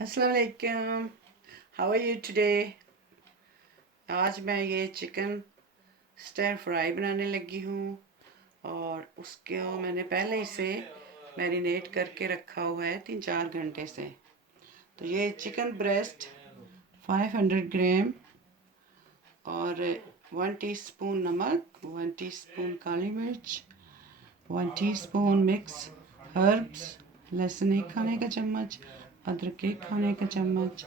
अस्सलाम वालेकुम। How are you today? आज मैं ये चिकन स्टर फ्राई बनाने लगी हूँ और उसको मैंने पहले से मैरिनेट करके रखा हुआ है 3-4 घंटे से। तो ये चिकन ब्रेस्ट 500 ग्राम और 1 टीस्पून नमक, 1 टीस्पून काली मिर्च, 1 टीस्पून मिक्स हर्ब्स, लहसुन 1 खाने का चम्मच, अदरक 1 खाने का चम्मच,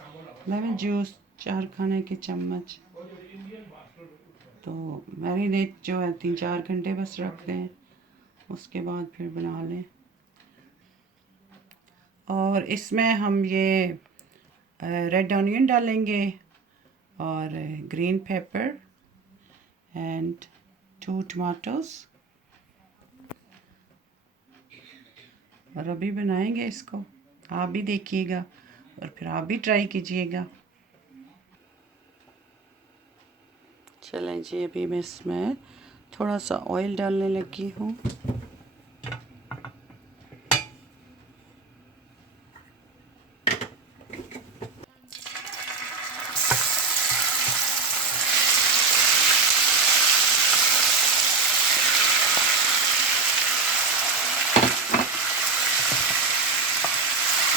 लेमन जूस 4 खाने के चम्मच। तो मैरिनेट जो है 3-4 घंटे बस रख दें, उसके बाद फिर बना लें। और इसमें हम ये रेड ऑनियन डालेंगे और ग्रीन पेपर एंड 2 टमाटोस। और अभी बनाएंगे इसको, आप भी देखिएगा और फिर आप भी ट्राई कीजिएगा। चलें जी, अभी मैं इसमें थोड़ा सा ऑयल डालने लगी हूँ।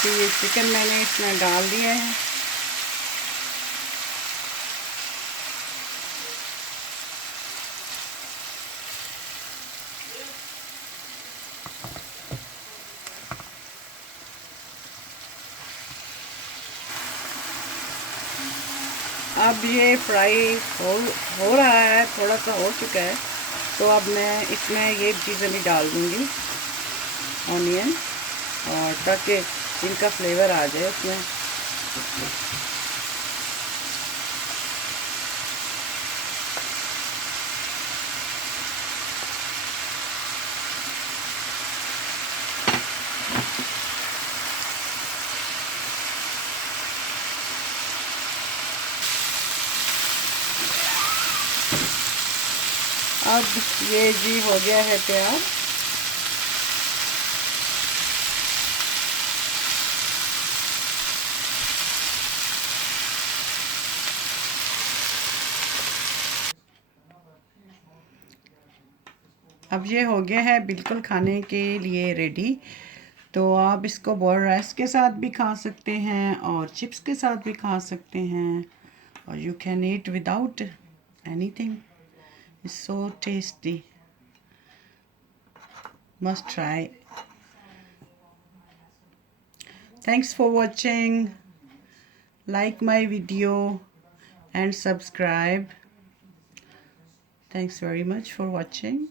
तो ये चिकन मैंने इसमें डाल दिया है। अब ये फ्राई हो रहा है, थोड़ा सा हो चुका है। तो अब मैं इसमें ये चीज़ें भी डाल दूँगी, ऑनियन, और ताकि इनका फ्लेवर आ जाए उसमें। अब ये जी हो गया है तैयार। अब ये हो गया है बिल्कुल खाने के लिए रेडी। तो आप इसको बॉइल्ड राइस के साथ भी खा सकते हैं और चिप्स के साथ भी खा सकते हैं, और you can eat without anything. It's so tasty, must try. Thanks for watching. Like my video and subscribe. Thanks very much for watching.